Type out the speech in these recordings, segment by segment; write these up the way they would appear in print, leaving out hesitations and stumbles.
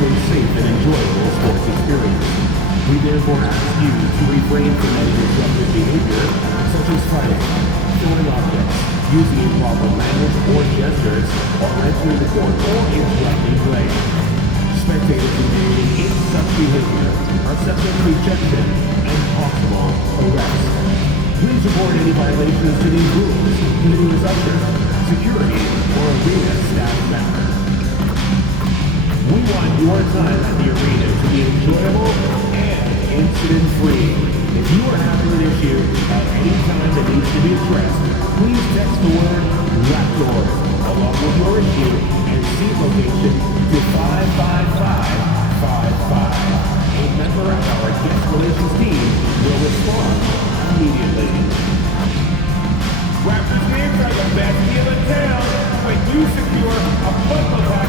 to a safe and enjoyable sports experience. We therefore ask you to refrain from any disruptive behavior, such as fighting, throwing objects, using improper language or gestures, or entering the court or interrupting play. Spectators engaging in such behavior are subject to ejection and possible arrest. Please report any violations to these rules to the nearest usher, security, or arena staff member. We want your time at the arena to be enjoyable and incident-free. If you are having an issue at any time that needs to be addressed, please text the word Raptors along with your issue and seat location to 55555. A member of our guest relations team will respond immediately. Raptors games are the best deal in town when you secure a football pack.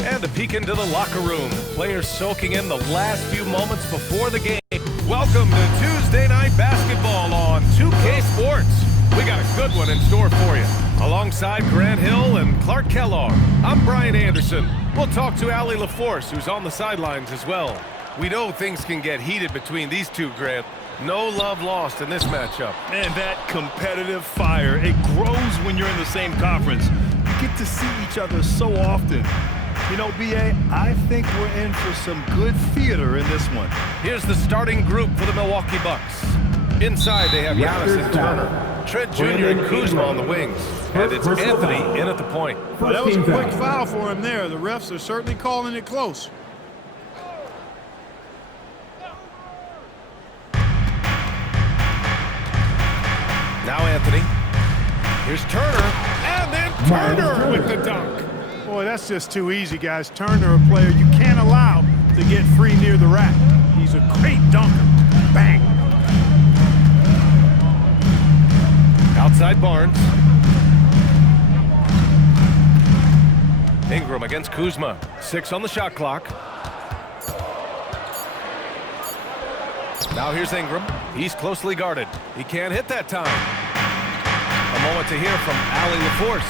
And a peek into the locker room. Players soaking in the last few moments before the game. Welcome to Tuesday Night Basketball on 2K Sports. We got a good one in store for you. Alongside Grant Hill and Clark Kellogg, I'm Brian Anderson. We'll talk to Allie LaForce, who's on the sidelines as well. We know things can get heated between these two, Grant. No love lost in this matchup. And that competitive fire, it grows when you're in the same conference. You get to see each other so often. You know, B.A., I think we're in for some good theater in this one. Here's the starting group for the Milwaukee Bucks. Inside, they have Giannis and Turner, Trent Jr. and Kuzma on the wings. And it's Anthony in at the point. Well, that was a quick foul for him there. The refs are certainly calling it close. Now Anthony. Here's Turner. And then Turner with the dunk. Boy, that's just too easy, guys. Turner, a player you can't allow to get free near the rack. He's a great dunker. Bang. Outside Barnes. Ingram against Kuzma. 6 on the shot clock. Now here's Ingram. He's closely guarded. He can't hit that time. A moment to hear from Allie LaForce.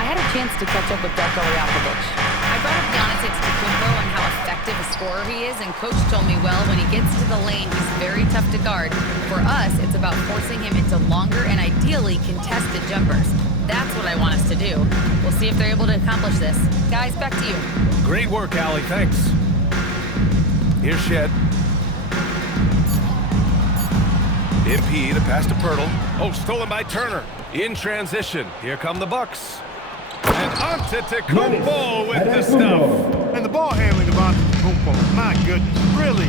I had a chance to catch up with Darko Rajakovic. I brought up Giannis Antetokounmpo and how effective a scorer he is, and Coach told me, well, when he gets to the lane, he's very tough to guard. For us, it's about forcing him into longer and ideally contested jumpers. That's what I want us to do. We'll see if they're able to accomplish this. Guys, back to you. Great work, Allie. Thanks. Here's Shed. MP, the pass to Pirtle. Oh, stolen by Turner. In transition. Here come the Bucks. And Antetokounmpo with the stuff. And the ball handling of Antetokounmpo, my goodness, really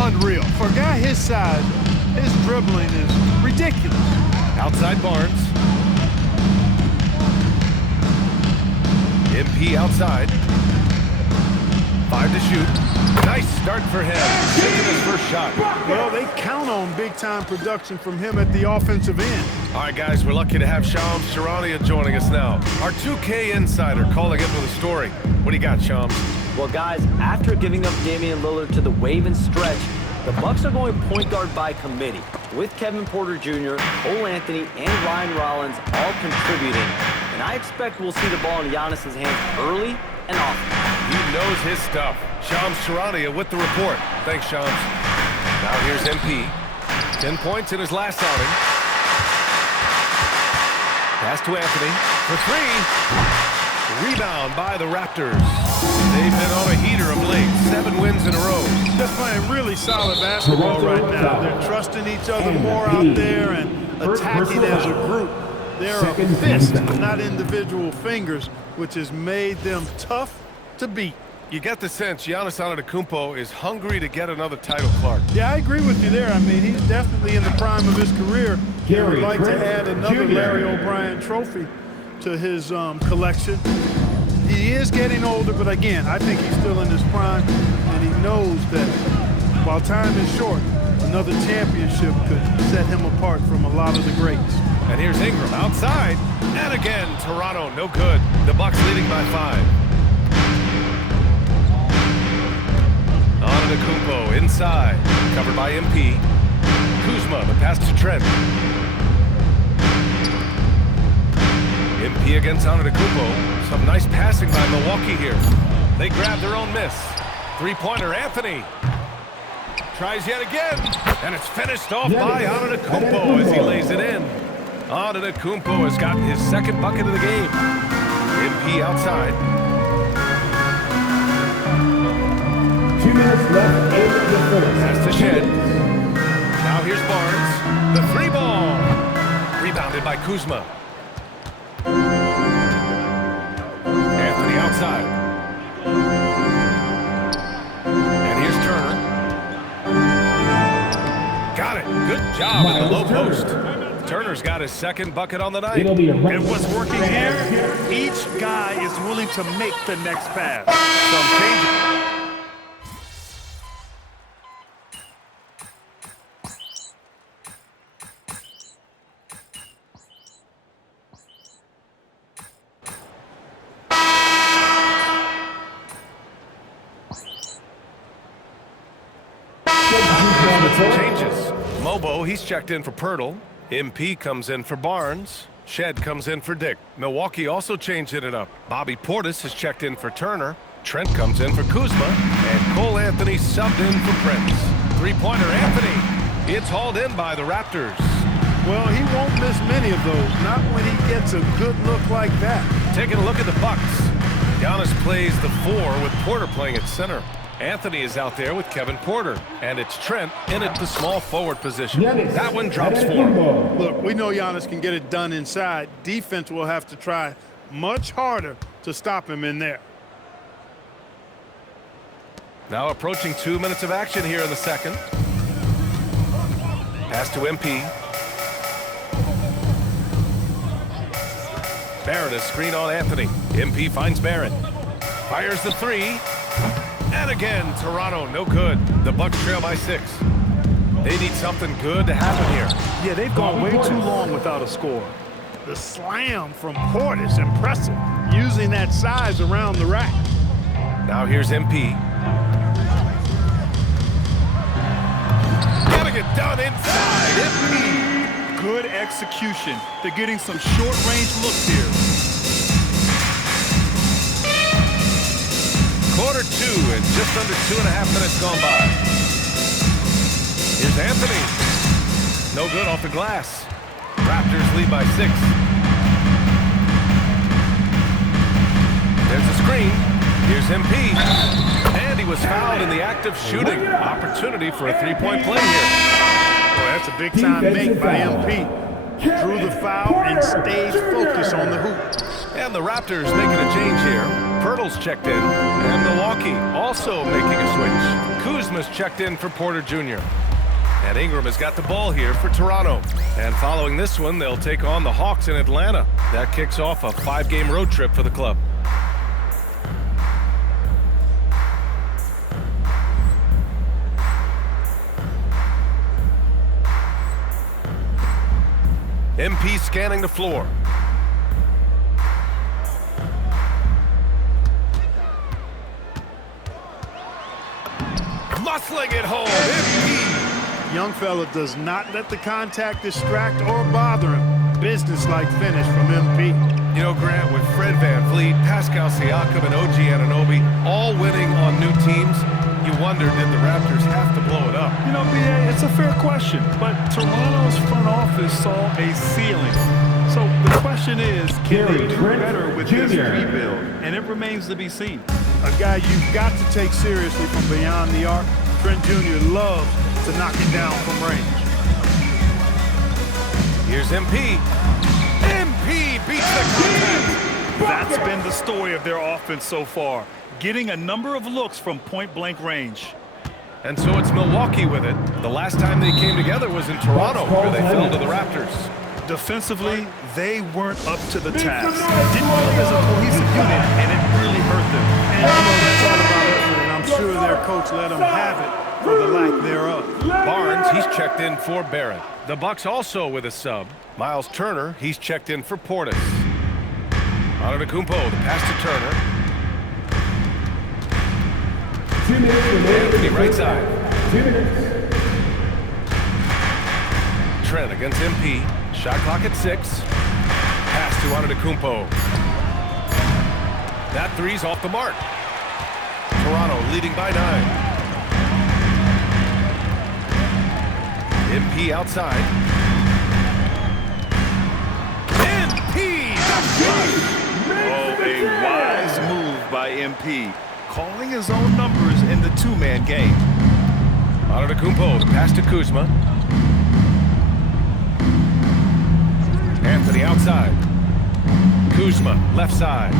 unreal. For a guy his size, his dribbling is ridiculous. Outside Barnes. MP outside. 5 to shoot. Nice start for him. Taking his first shot. Well, they count on big-time production from him at the offensive end. All right, guys, we're lucky to have Shams Charania joining us now. Our 2K insider calling in with a story. What do you got, Shams? Well, guys, after giving up Damian Lillard to the wave and stretch, the Bucks are going point guard by committee, with Kevin Porter Jr., Cole Anthony, and Ryan Rollins all contributing. And I expect we'll see the ball in Giannis' hands early and often. He knows his stuff. Shams Charania with the report. Thanks, Shams. Now here's MP. 10 points in his last outing. Pass to Anthony for 3. Rebound by the Raptors. They've been on a heater of late. 7 wins in a row. Just playing really solid basketball right now. They're trusting each other more out there and attacking as a group. They're a fist, not individual fingers, which has made them tough to beat. You get the sense Giannis Antetokounmpo is hungry to get another title, Clark. Yeah, I agree with you there. I mean, he's definitely in the prime of his career. He would like to add another Larry O'Brien trophy to his collection. He is getting older, but again, I think he's still in his prime, and he knows that while time is short, another championship could set him apart from a lot of the greats. And here's Ingram outside, and again, Toronto no good. The Bucks leading by 5. Antetokounmpo inside, covered by MP. Kuzma, the pass to Trent. MP against Antetokounmpo. Some nice passing by Milwaukee here. They grab their own miss. Three-pointer, Anthony. Tries yet again, and it's finished off by Antetokounmpo as he lays it in. Antetokounmpo has gotten his second bucket of the game. MP outside. 2 minutes left in the first. Pass to Shed. Now here's Barnes. The three ball. Rebounded by Kuzma. Anthony outside. And here's Turner. Got it. Good job in the low post. Turner's got his second bucket on the night. And what's working here, each guy is willing to make the next pass. Some changes. Mobo, he's checked in for Pirtle. MP comes in for Barnes. Shed comes in for Dick. Milwaukee also changing it up. Bobby Portis has checked in for Turner. Trent comes in for Kuzma. And Cole Anthony subbed in for Prince. Three-pointer Anthony. It's hauled in by the Raptors. Well, he won't miss many of those. Not when he gets a good look like that. Taking a look at the Bucks. Giannis plays the 4 with Porter playing at center. Anthony is out there with Kevin Porter. And it's Trent in at the small forward position. That one drops 4. Look, we know Giannis can get it done inside. Defense will have to try much harder to stop him in there. Now approaching 2 minutes of action here in the second. Pass to MP. Barrett is screen on Anthony. MP finds Barrett. Fires the 3. And again, Toronto, no good. The Bucks trail by 6. They need something good to happen here. Yeah, they've gone way too long without a score. The slam from Portis, impressive. Using that size around the rack. Now here's MP. Gotta get done inside. MP. Good execution. They're getting some short-range looks here. Quarter 2 and just under 2.5 minutes gone by. Here's Anthony. No good off the glass. Raptors lead by 6. There's a screen. Here's MP. And he was fouled in the act of shooting. Opportunity for a three-point play here. Boy, that's a big-time make by MP. Drew the foul and stayed focused on the hoop. And the Raptors making a change here. Pirtle's checked in. And Milwaukee also making a switch. Kuzma's checked in for Porter Jr. And Ingram has got the ball here for Toronto. And following this one, they'll take on the Hawks in Atlanta. That kicks off a 5-game road trip for the club. MP scanning the floor. Muscling it home. MP. Young fella does not let the contact distract or bother him. Business-like finish from MP. You know, Grant, with Fred VanVleet, Pascal Siakam, and OG Anunoby all winning on new teams, you wonder, did the Raptors have to blow it up? You know, BA, it's a fair question, but Toronto's front office saw a ceiling. So the question is, can they do better with this rebuild? And it remains to be seen. A guy you've got to take seriously from beyond the arc. Trent Jr. loves to knock it down from range. Here's MP. MP beats the contact. That's been the story of their offense so far, getting a number of looks from point-blank range. And so it's Milwaukee with it. The last time they came together was in Toronto, where they fell to the Raptors. Defensively, they weren't up to the task. Didn't look as a cohesive unit, and it really hurt them. And you know, that's all about effort, and I'm sure their coach let them have it for the lack thereof. Barnes, he's checked in for Barrett. The Bucks also with a sub. Miles Turner, he's checked in for Portis. Antetokounmpo, the pass to Turner. 2 minutes remaining. Anthony right side. 2 minutes. Trent against MP. Shot clock at 6. Pass to Antetokounmpo. That three's off the mark. Toronto leading by 9. MP outside. MP! Oh, a wise move by MP. Calling his own numbers in the two-man game. Antetokounmpo, the pass to Kuzma. Anthony outside. Kuzma, left side.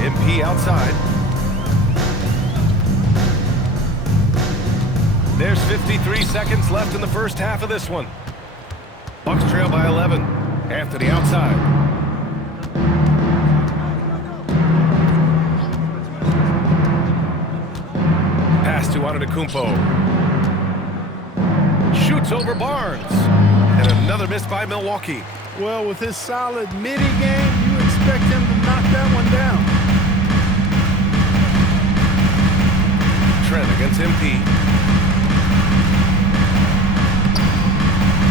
MP outside. There's 53 seconds left in the first half of this one. Bucks trail by 11. Anthony outside. Pass to Antetokounmpo. Shoots over Barnes. And another miss by Milwaukee. Well, with his solid midi game, you expect him to knock that one down. Trent against MP.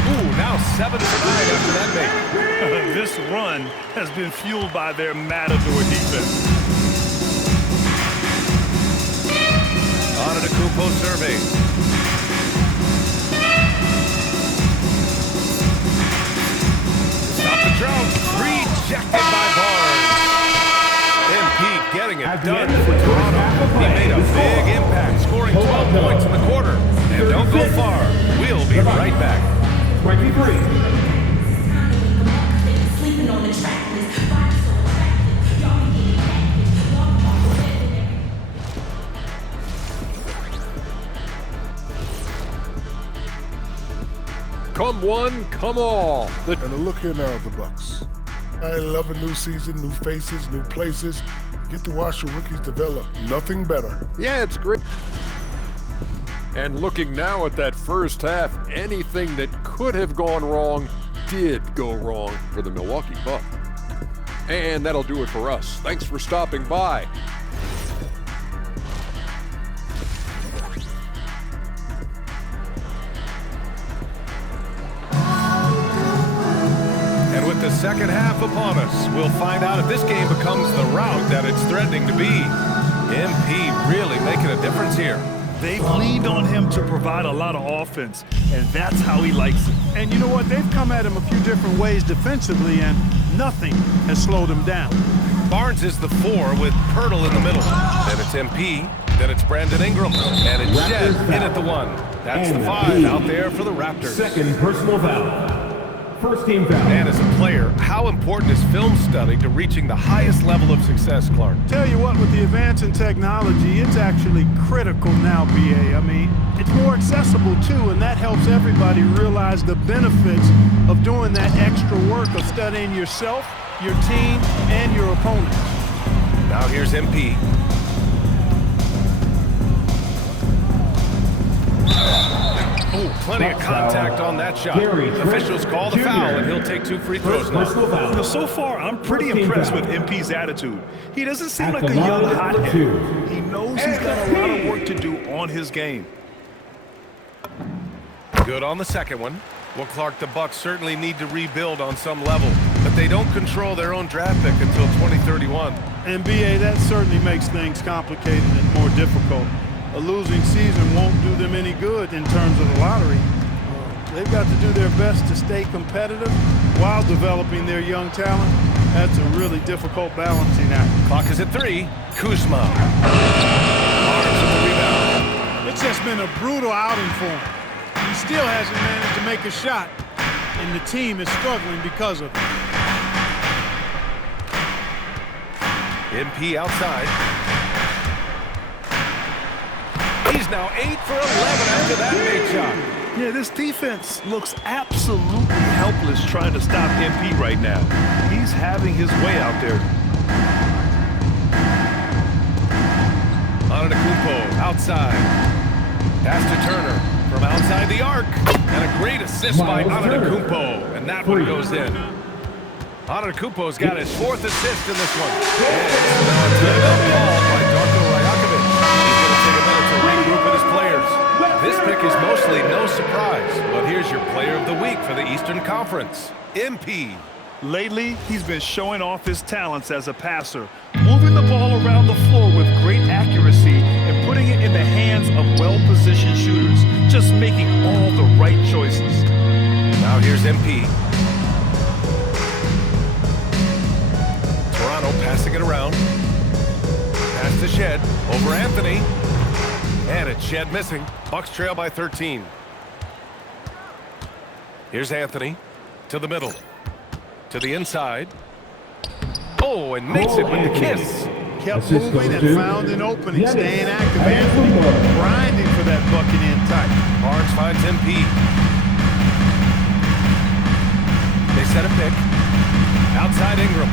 Ooh, now 7 for 9 after that make. This run has been fueled by their matador defense. Antetokounmpo survey. Stop the drought. Rejected by Barnes. MP getting it done for Toronto. He made a big impact, scoring 12 points in the quarter. And don't go far. We'll be right back. 23. Come one, come all. And a look here now, the Bucks. I love a new season, new faces, new places. Get to watch the rookies develop. Nothing better. Yeah, it's great. And looking now at that first half, anything that could have gone wrong did go wrong for the Milwaukee Bucks. And that'll do it for us. Thanks for stopping by. With the second half upon us, we'll find out if this game becomes the rout that it's threatening to be. MP really making a difference here. They've leaned on him to provide a lot of offense, and that's how he likes it. And you know what? They've come at him a few different ways defensively, and nothing has slowed him down. Barnes is the 4 with Pirtle in the middle. Then it's MP, then it's Brandon Ingram, and it's Jed in at the 1. That's the 5 out there for the Raptors. Second personal foul. First team foul. And as a player, how important is film study to reaching the highest level of success, Clark? Tell you what, with the advance in technology, it's actually critical now, BA. I mean, it's more accessible too, and that helps everybody realize the benefits of doing that extra work of studying yourself, your team, and your opponent. Now here's MP. Oh, plenty of contact on that shot. Officials call the foul, and he'll take 2 free throws now. So far, I'm pretty impressed with MP's attitude. He doesn't seem like a young hothead. He knows he's got a lot of work to do on his game. Good on the second one. Well, Clark, the Bucks certainly need to rebuild on some level, but they don't control their own draft pick until 2031. And BA, that certainly makes things complicated and more difficult. A losing season won't do them any good in terms of the lottery. They've got to do their best to stay competitive while developing their young talent. That's a really difficult balancing act. Clock is at 3. Kuzma. Barnes with the rebound. It's just been a brutal outing for him. He still hasn't managed to make a shot, and the team is struggling because of it. MP outside. He's now 8 for 11 after that made shot. Yeah, this defense looks absolutely helpless trying to stop MP right now. He's having his way out there. Antetokounmpo outside. Pass to Turner from outside the arc. And a great assist by Antetokounmpo. And that one goes in. Antetokounmpo's got his 4th assist in this one. And it's not the ball the Eastern Conference, MP. Lately, he's been showing off his talents as a passer, moving the ball around the floor with great accuracy and putting it in the hands of well-positioned shooters, just making all the right choices. Now here's MP. Toronto passing it around. Pass to Shed, over Anthony. And it's Shed missing. Bucks trail by 13. Here's Anthony to the middle. To the inside. Oh, and makes it with the kiss. Kept moving and found an opening, staying active. Anthony grinding for that bucket in tight. Barnes finds MP. They set a pick. Outside Ingram.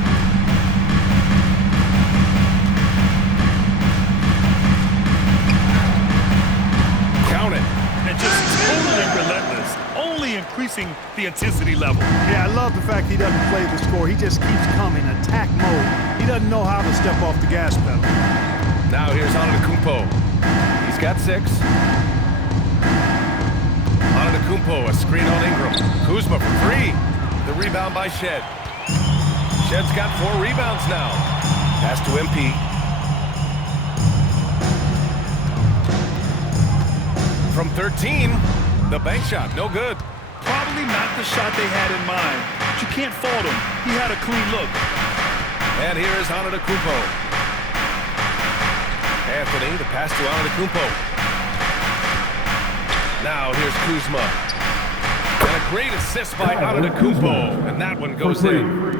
Count it. And just totally relentless, only increasing the intensity level. Yeah, I love the fact he doesn't play the score. He just keeps coming, attack mode. He doesn't know how to step off the gas pedal. Now here's Antetokounmpo. He's got 6. Antetokounmpo, a screen on Ingram. Kuzma for 3. The rebound by Shed. Shed's got 4 rebounds now. Pass to MP. From 13, the bank shot, no good. Probably not the shot they had in mind, but you can't fault him. He had a clean look. And here is Antetokounmpo. Anthony, the pass to Antetokounmpo. Now here's Kuzma. And a great assist by Antetokounmpo, and that one goes in.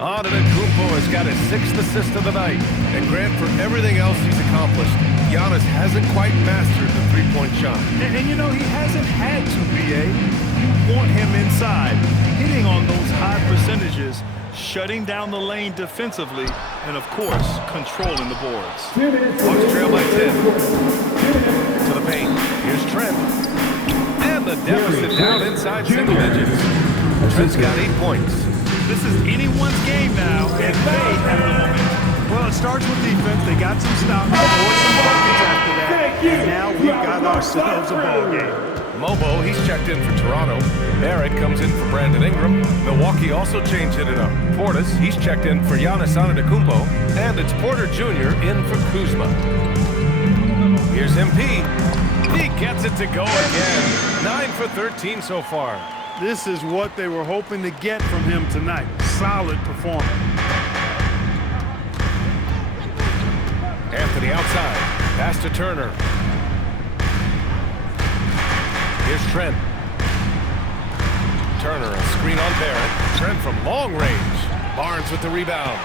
Antetokounmpo has got his 6th assist of the night, and Grant, for everything else he's accomplished, Giannis hasn't quite mastered the three-point shot. And you know, he hasn't had to, BA. You want him inside, hitting on those high percentages, shutting down the lane defensively, and of course, controlling the boards. Bucks trail by 10. To the paint. Here's Trent. And the deficit down inside single digits. Trent's got 8 points. This is anyone's game now, and they have the momentum. Well, it starts with defense. They got some stops, or some buckets after that. And now we've got ourselves a ball game. Mobo, he's checked in for Toronto. Barrett comes in for Brandon Ingram. Milwaukee also changed it up. Portis, he's checked in for Giannis Antetokounmpo. And it's Porter Jr. in for Kuzma. Here's MP. He gets it to go again. 9 for 13 so far. This is what they were hoping to get from him tonight. Solid performance. Anthony outside. Pass to Turner. Here's Trent. Turner, a screen on Barrett. Trent from long range. Barnes with the rebound.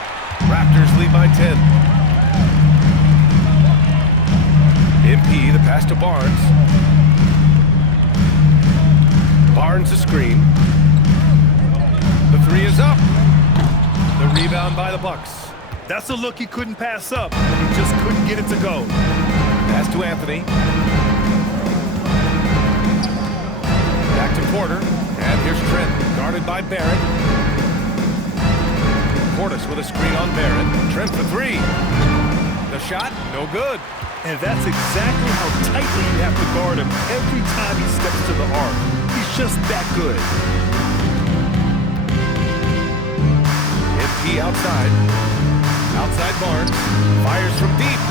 Raptors lead by 10. MP, the pass to Barnes. Barnes a screen. The 3 is up. The rebound by the Bucks. That's a look he couldn't pass up, and he just couldn't get it to go. Pass to Anthony. Back to Porter. And here's Trent, guarded by Barrett. Portis with a screen on Barrett. Trent for 3. The shot, no good. And that's exactly how tightly you have to guard him every time he steps to the arc. He's just that good. MP outside. Outside Barnes. Fires from deep.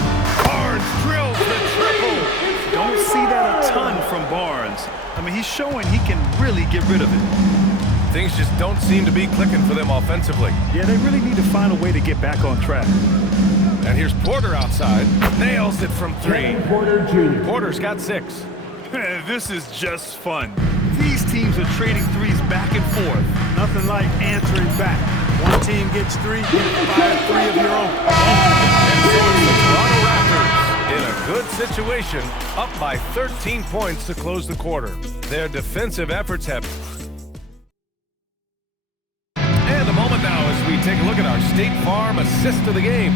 Barnes drills the triple. Don't see that a ton from Barnes. I mean, he's showing he can really get rid of it. Things just don't seem to be clicking for them offensively. Yeah, they really need to find a way to get back on track. And here's Porter outside. Nails it from 3. Porter Jr. Porter's got 6. This is just fun. These teams are trading threes back and forth. Nothing like answering back. One team gets 3, you fire 3 of your own. And so it's the Toronto Raptors in a good situation, up by 13 points to close the quarter. Their defensive efforts have... And a moment now as we take a look at our State Farm assist of the game.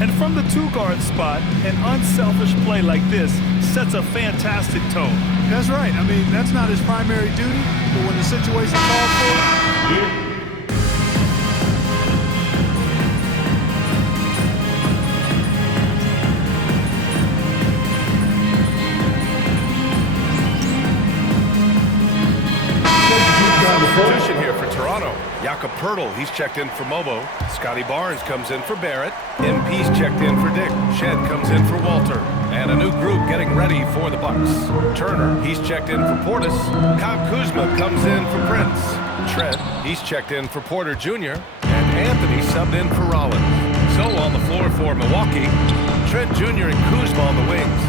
And from the 2-guard spot, an unselfish play like this sets a fantastic tone. That's right. I mean, that's not his primary duty, but when the situation calls for it, Jakob Poeltl, he's checked in for Mobo. Scotty Barnes comes in for Barrett. MP's checked in for Dick. Shed comes in for Walter. And a new group getting ready for the Bucks. Turner, he's checked in for Portis. Kyle Kuzma comes in for Prince. Trent, he's checked in for Porter Jr. And Anthony subbed in for Rollins. So on the floor for Milwaukee, Trent Jr. and Kuzma on the wings.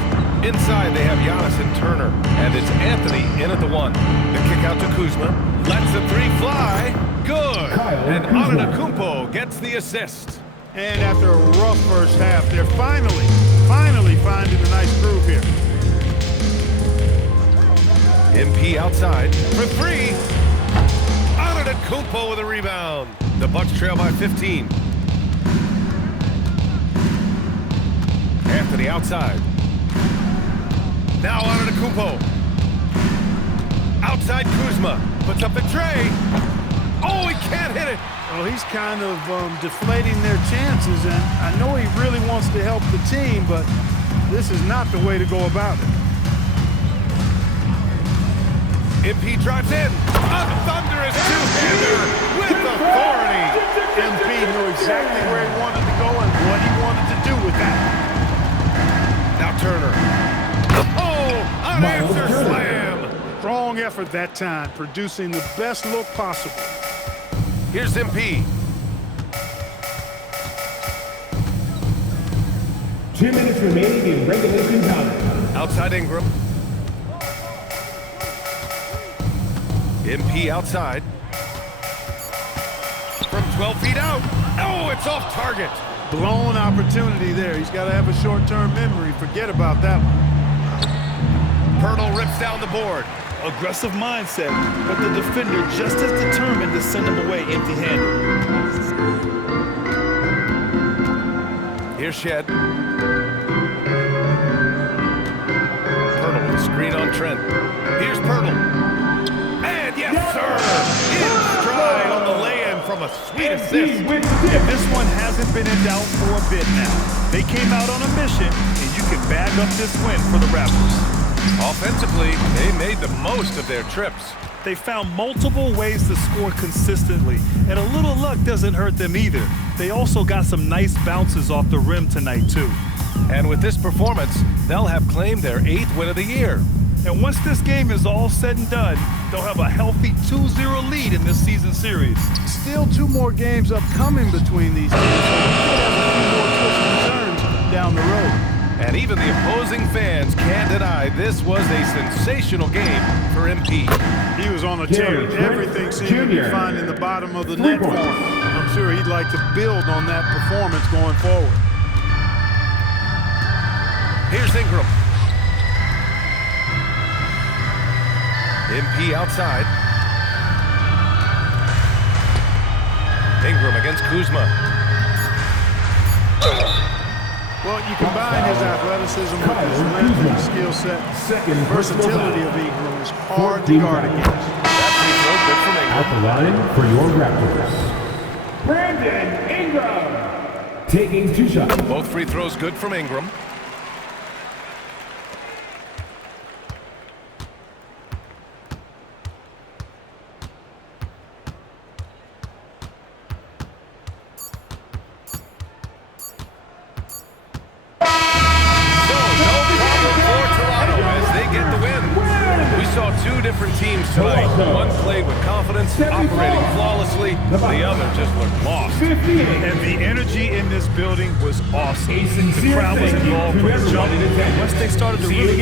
Inside, they have Giannis and Turner, and it's Anthony in at the 1. The kick out to Kuzma, lets the 3 fly, good! And Antetokounmpo gets the assist. And after a rough first half, they're finally finding a nice groove here. MP outside for 3. Antetokounmpo with a rebound. The Bucks trail by 15. Anthony outside. Now Antetokounmpo. Outside Kuzma. Puts up the tray. Oh, he can't hit it. Well, he's kind of deflating their chances, and I know he really wants to help the team, but this is not the way to go about it. MP drives in. A thunderous two-hander with authority. MP knew exactly where he wanted to go and what he wanted to do with that. Now Turner. Oh, an answer slam. Strong effort that time, producing the best look possible. Here's MP. 2 minutes remaining in regulation time. Outside Ingram. MP outside. From 12 feet out. Oh, it's off target. Blown opportunity there. He's got to have a short-term memory. Forget about that one. Poeltl rips down the board. Aggressive mindset, but the defender just as determined to send him away empty-handed. Here's Shed. Poeltl with a screen on Trent. Here's Poeltl. And yes, sir! In stride on the lay-in from a sweet assist. And this one hasn't been in doubt for a bit now. They came out on a mission, and you can bag up this win for the Raptors. Offensively, they made the most of their trips. They found multiple ways to score consistently, and a little luck doesn't hurt them either. They also got some nice bounces off the rim tonight, too. And with this performance, they'll have claimed their 8th win of the year. And once this game is all said and done, they'll have a healthy 2-0 lead in this season series. Still 2 more games upcoming between these teams, so we could have a few more twists and turns down the road. And even the opposing fans can't deny this was a sensational game for MP. He was on a tear. Everything seemed to be finding the bottom of the net for him. I'm sure he'd like to build on that performance going forward. Here's Ingram. MP outside. Ingram against Kuzma. Well, you combine his athleticism with his length and his skill set. The versatility of Ingram is hard to guard against. That free throw good from At Ingram. the line for your Raptors, Brandon Ingram. Taking 2 shots. Both free throws good from Ingram. Different teams tonight. One played with confidence, operating flawlessly. The other just looked lost. And the energy in this building was awesome. The crowd was involved from the jump. Once they started to really